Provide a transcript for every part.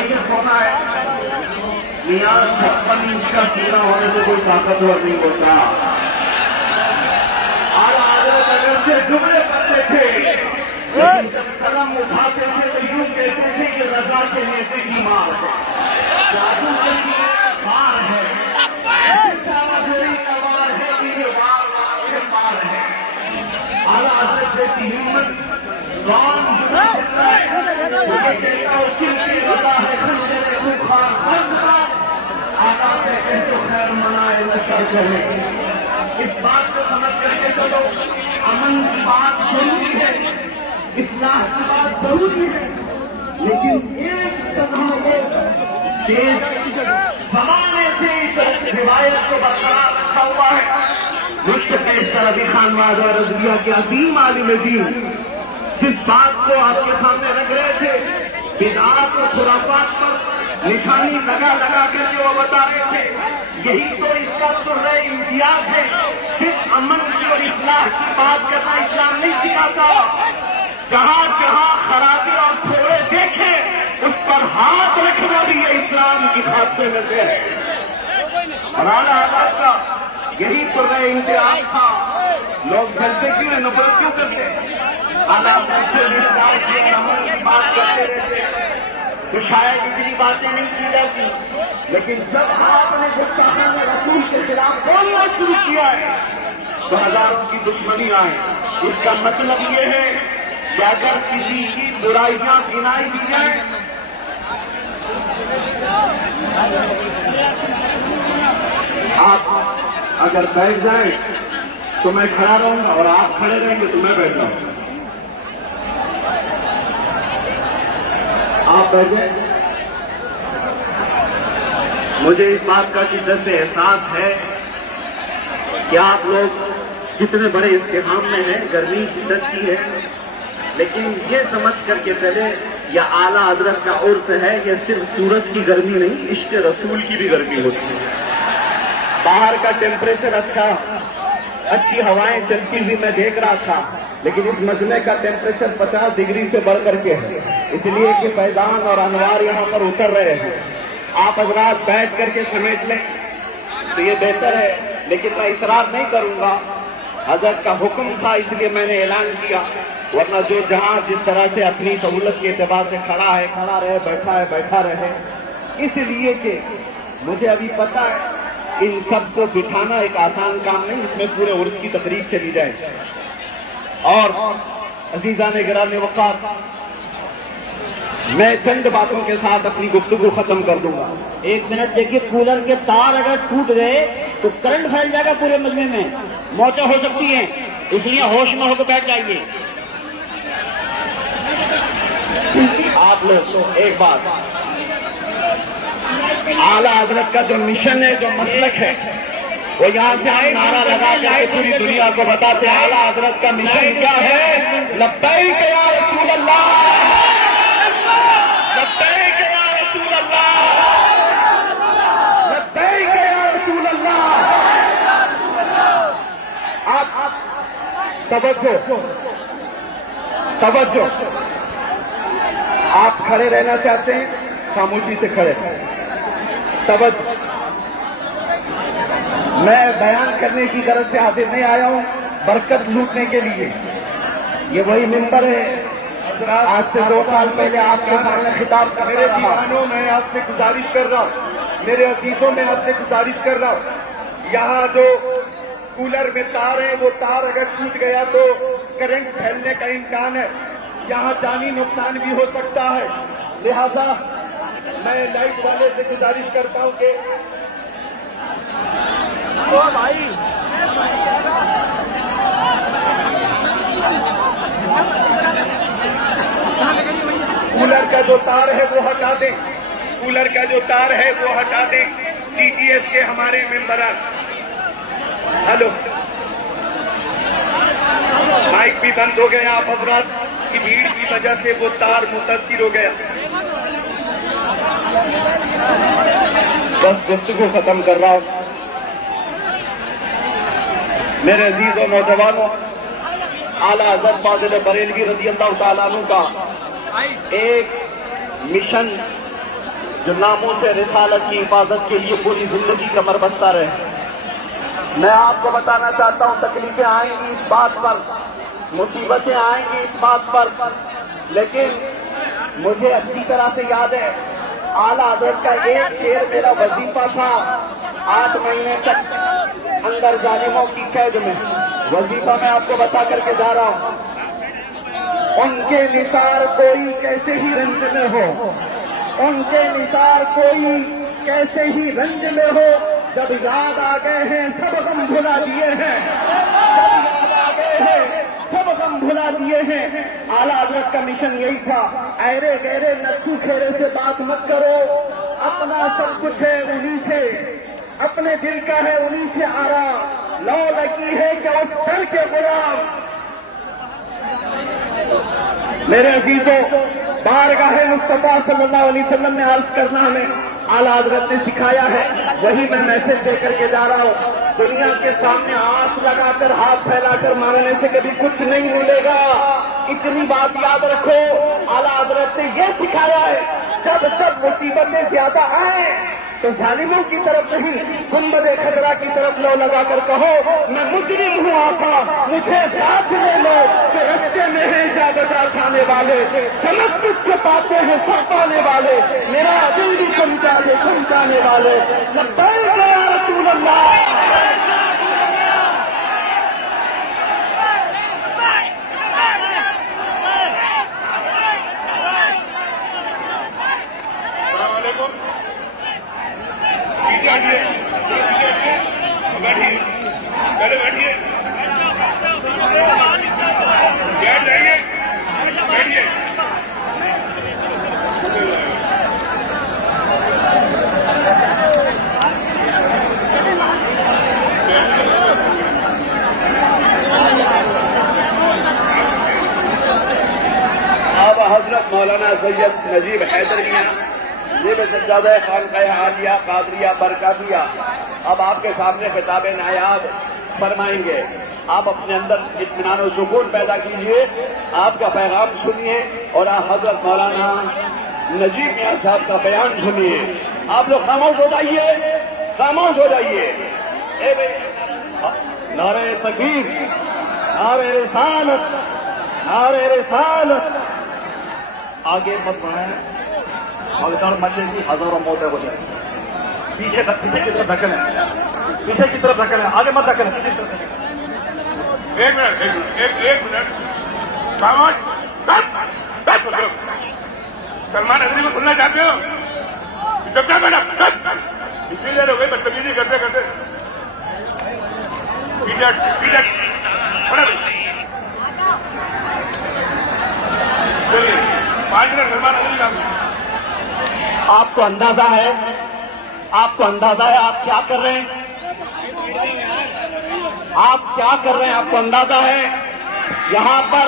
ضعیف ہونا ہے. میاں 56 انچ کا سینہ ہونے سے کوئی طاقتور نہیں ہوتا. اعلیٰ حضرت اگر سے جملے کرتے تھے لیکن جب قلم اٹھاتے تھے تو یوں کہتے تھے کہ رضا کے نیزے کی مار ہے, جادوگر کی مار ہے, چاودھری کا وار ہے کہ یہ وار سے پار ہے. اعلیٰ حضرت جیسی ہمت کون رضا ہے آقا سے کہتے خیر منائے نشر کرے. اس بات کو سمجھ کر کے چلو, امن کی بات ضروری ہے, اصلاح کی بات ضروری ہے, لیکن ایک طرح کو زمانے سے اس روایت کو برقرار رکھا ہوا ہے. مرشد بیشتر علی خان معاذ رضویہ کے عظیم عالم دین جس بات کو آپ کے سامنے رکھ رہے تھے, بدعات و خرافات پر نشانی لگا لگا کر کے وہ بتا رہے تھے یہی تو اس کا سر امتیاز ہے. صرف امن کی اور اصلاح کی بات کرنا اسلام نہیں سکھاتا. جہاں جہاں خرابی اور تھوڑے دیکھے اس پر ہاتھ رکھنا بھی یہ اسلام کی خاصے میں سے ہے. اور اعلیٰ حضرت کا یہی سر امتیاز تھا. لوگ جلتے کیوں ہیں, نفرت کیوں کرتے ہیں؟ اعلیٰ حضرت سے امن کی بات کرتے رہتے تو شاید اتنی باتیں نہیں کی جاتی, لیکن جب آپ نے گستاخان رسول کے خلاف بولنا شروع کیا ہے تو ہزاروں کی دشمنی آئے. اس کا مطلب یہ ہے کہ اگر کسی کی برائیاں گنائی دی جائیں آپ اگر بیٹھ جائیں تو میں کھڑا رہوں گا, اور آپ کھڑے رہیں گے تو میں بیٹھ جاؤں گا. آپ بیٹھے. مجھے اس بات کا شدت سے احساس ہے کہ آپ لوگ کتنے بڑے ازدحام میں ہیں, گرمی شدت کی ہے, لیکن یہ سمجھ کر کے چلے یہ اعلیٰ حضرت کا عرف ہے, یہ صرف سورج کی گرمی نہیں, عشق رسول کی بھی گرمی ہوتی ہے. باہر کا ٹیمپریچر اچھا, اچھی ہوائیں چلتی ہوئی میں دیکھ رہا تھا, لیکن اس مجمع کا ٹیمپریچر 50 ڈگری سے بڑھ کر کے ہے, اس لیے کہ فیضان اور انوار یہاں پر اتر رہے ہیں. آپ حضرات بیٹھ کر کے سمیٹ لیں تو یہ بہتر ہے, لیکن میں اصرار نہیں کروں گا. حضرت کا حکم تھا اس لیے میں نے اعلان کیا, ورنہ جو جہاں جس طرح سے اپنی سہولت کے اعتبار سے کھڑا ہے کھڑا رہے, بیٹھا ہے بیٹھا رہے. اس لیے کہ مجھے ابھی پتا ہے ان سب کو بٹھانا ایک آسان کام نہیں, اس میں پورے عرس کی تقریب چلی جائے. اور عزیزان گرامی وقار, میں چند باتوں کے ساتھ اپنی گفتگو ختم کر دوں گا. 1 منٹ دیکھیے, کولر کے تار اگر ٹوٹ گئے تو کرنٹ پھیل جائے گا پورے مجمع میں, موتیں ہو سکتی ہیں, اس لیے ہوش میں ہو کے بیٹھ جائیے. آپ لوگ تو ایک بات, اعلیٰ حضرت کا جو مشن ہے, جو مسلک ہے, وہ یہاں سے آپ نعرہ لگا کے پوری دنیا کو بتاتے ہیں اعلیٰ حضرت کا مشن کیا ہے. لبیک یا رسول اللہ, لبیک یا رسول اللہ, لبیک یا رسول اللہ. آپ توجہ, آپ کھڑے رہنا چاہتے ہیں, خاموشی سے کھڑے. توجہ, میں بیان کرنے کی طرف سے حاضر نہیں آیا ہوں, برکت لوٹنے کے لیے. یہ وہی ممبر ہے آج سے 2 سال پہلے آپ کے سامنے خطاب کر رہا تھا. میرے دیوانوں, میں آپ سے گزارش کر رہا ہوں, میرے عزیزوں, میں آپ سے گزارش کر رہا ہوں, یہاں جو کولر میں تار ہیں وہ تار اگر ٹوٹ گیا تو کرنٹ پھیلنے کا امکان ہے, یہاں جانی نقصان بھی ہو سکتا ہے. لہذا میں لائٹ والے سے گزارش کرتا ہوں کہ کولر کا جو تار ہے وہ ہٹا دیں, کولر کا جو تار ہے وہ ہٹا دیں. ٹی ٹی ایس کے ہمارے ممبران, ہلو, مائک بھی بند ہو گیا, آپ حضرات کی بھیڑ کی وجہ سے وہ تار متاثر ہو گیا. بس گفتگو ختم کر رہا ہوں. میرے عزیز و نوجوانوں, اعلیٰ حضرت فاضل بریلوی رضی اللہ تعالیٰ عنہ کا ایک مشن جو ناموں سے رسالت کی حفاظت کے لیے پوری زندگی کمر بستہ رہے. میں آپ کو بتانا چاہتا ہوں تکلیفیں آئیں گی اس بات پر, مصیبتیں آئیں گی اس بات پر, لیکن مجھے اچھی طرح سے یاد ہے اعلیٰ حضرت کا ایک شعر میرا وظیفہ تھا 8 مہینے تک اندر ظالموں کی قید میں. وظیفہ میں آپ کو بتا کر کے جا رہا ہوں. ان کے نثار کوئی کیسے ہی رنج میں ہو, ان کے نثار کوئی کیسے ہی رنج میں ہو, جب یاد آ گئے ہیں سب غم بھلا دیے ہیں, جب یاد آ گئے ہیں سب غم بھلا دیے ہیں. اعلیٰ حضرت کا مشن یہی تھا, ایرے گہرے نچو کھیرے سے بات مت کرو, اپنا سب کچھ ہے انہی سے, اپنے دل کا ہے انہی سے آرام, لو لگی ہے کہ اس در کے غلام. میرے عزیزوں, بارگاہ مصطفیٰ صلی اللہ علیہ وسلم میں عرض کرنا ہمیں اعلیٰ حضرت نے سکھایا ہے, وہی میں میسج دے کر کے جا رہا ہوں. دنیا کے سامنے آس لگا کر ہاتھ پھیلا کر مانگنے سے کبھی کچھ نہیں ملے گا. اتنی بات یاد رکھو, اعلیٰ حضرت نے یہ سکھایا ہے جب جب مصیبتیں زیادہ آئیں تو ظالموں کی طرف نہیں, گنبد خضرا کی طرف لو لگا کر کہو میں مجرم ہوں آقا, مجھے ساتھ لے لو کہ رستے میں ہیں جا بجا کھانے والے, چمک کچھ سے پاتے ہیں سب پانے والے, میرا دل بھی سمجھانے والے. لبیک یا رسول اللہ. حضرت مولانا سید نجیب حیدر میاں یہ سجادہ خانقاہ عالیہ قادریہ برکاتیہ اب آپ کے سامنے خطاب نایاب فرمائیں گے. آپ اپنے اندر اطمینان و سکون پیدا کیجیے, آپ کا پیغام سنیے اور حضرت مولانا نجیب میاں صاحب کا بیان سنیے. آپ لوگ خاموش ہو جائیے, خاموش ہو جائیے. نعرہ تکبیر, نعرہ رسالت, نعرہ رسالت. آگے مت بڑھائیں, اور مچے کی ہزاروں موتیں ہو جائیں. پیچھے کی طرف دھکلیں, پیچھے کی طرف دھکلیں, آگے مت دھکلیں, پیچھے کی طرف دھکلیں. ایک منٹ سلمان حضری کو سننا چاہتے ہو؟ اتنی دیر ہو گئی بدتمیزی کرتے کرتے. چلیے 5 منٹ سلمان حضری کا. آپ کو اندازہ ہے, آپ کو اندازہ ہے آپ کیا کر رہے ہیں, آپ کیا کر رہے ہیں, آپ کو اندازہ ہے. یہاں پر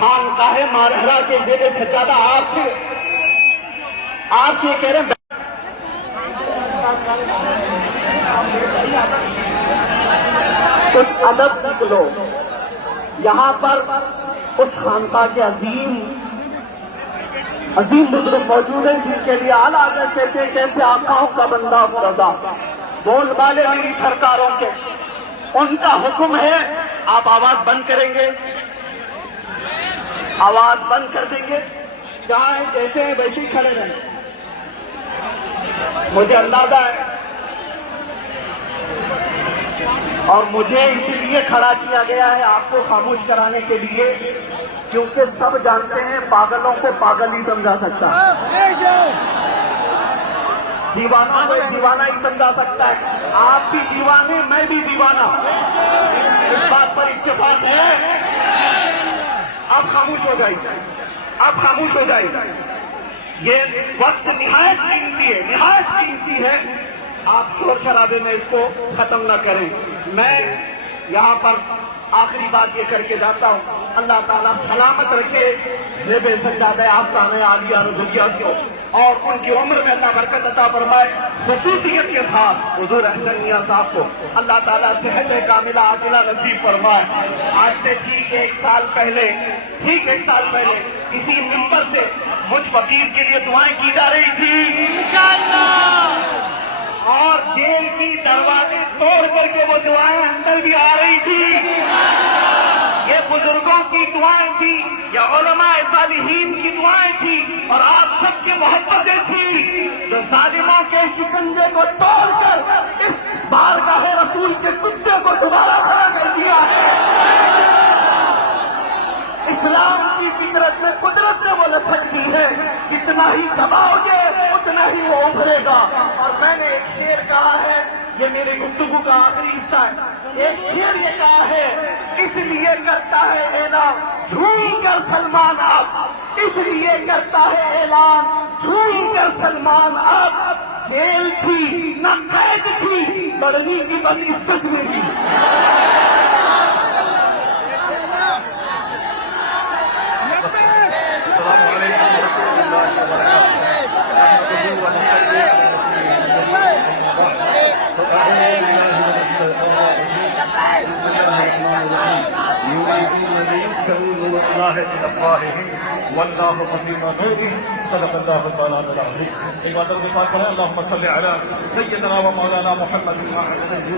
خانقاہ مارہرہ کے زیر سجادہ آپ یہ کہہ رہے ہیں کچھ ادب سیکھ لو. یہاں پر اس خانقاہ کے عظیم بزرگ موجود ہیں جن کے لیے اعلیٰ حضرت کہتے ہیں کیسے آقاؤں کا بندہ رضا, بول والے میری سرکاروں کے, ان کا حکم ہے. آپ آواز بند کریں گے, آواز بند کر دیں گے, جہاں جیسے ہیں ویسے ہی کھڑے رہیں. مجھے اندازہ ہے اور مجھے اسی لیے کھڑا کیا گیا ہے آپ کو خاموش کرانے کے لیے, کیونکہ سب جانتے ہیں پاگلوں کو پاگل ہی سمجھا سکتا ہے, دیوانہ کو دیوانہ ہی سمجھا سکتا ہے. آپ بھی دیوانے, میں بھی دیوانہ, اس بات پر اتفاق ہے. آپ خاموش ہو جائیے, آپ خاموش ہو جائیے. یہ وقت نہایت قیمتی ہے, نہایت قیمتی ہے. آپ شور شرابے میں اس کو ختم نہ کریں. میں یہاں پر آخری بات یہ کر کے جاتا ہوں, اللہ تعالیٰ سلامت رکھے زیب سجادہ آستانہ عالیہ رضویہ کو, اور ان کی عمر میں اللہ برکت عطا فرمائے. خصوصیت کے ساتھ حضور احسن میاں صاحب کو اللہ تعالیٰ صحت کاملہ عاجلہ نصیب فرمائے. آج سے ٹھیک 1 سال پہلے اسی ممبر سے مجھ فقیر کے لیے دعائیں کی جا رہی تھی اور جیل کی دروازے توڑ کر کے وہ دعائیں اندر بھی آ رہی تھی. یہ بزرگوں کی دعائیں تھی، یہ علماء صالحین کی دعائیں تھی، اور آپ سب کی محبتیں تھی جو ظالموں کے شکنجے کو توڑ کر اس بارگاہ رسول کے کتے کو دوبارہ کھڑا کر دیا. اسلام کی فطرت میں قدرت نے وہ لچکتی ہے، جتنا ہی دباؤ گے اتنا ہی وہ ابھرے گا. اور میں نے ایک شعر کہا ہے، یہ میری گفتگو کا آخری حصہ ہے. ایک شعر یہ کہا ہے، اس لیے کرتا ہے اعلان جھوم کر سلمان اب، اس لیے کرتا ہے اعلان جھوم کر سلمان اب. جیل تھی نہ قید تھی، بڑھنی کی بس عزت میں تھی. السلام علیکم ورحمۃ اللہ واللہ قدیم صدق اللہ تعالیٰ العظیم. عبادت کے ساتھ کریں اللہم صلی علی سیدنا و مولانا محمد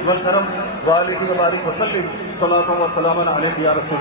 والکرم وآلہ وبارک وسلم. صلاۃ و سلام علیک یا رسول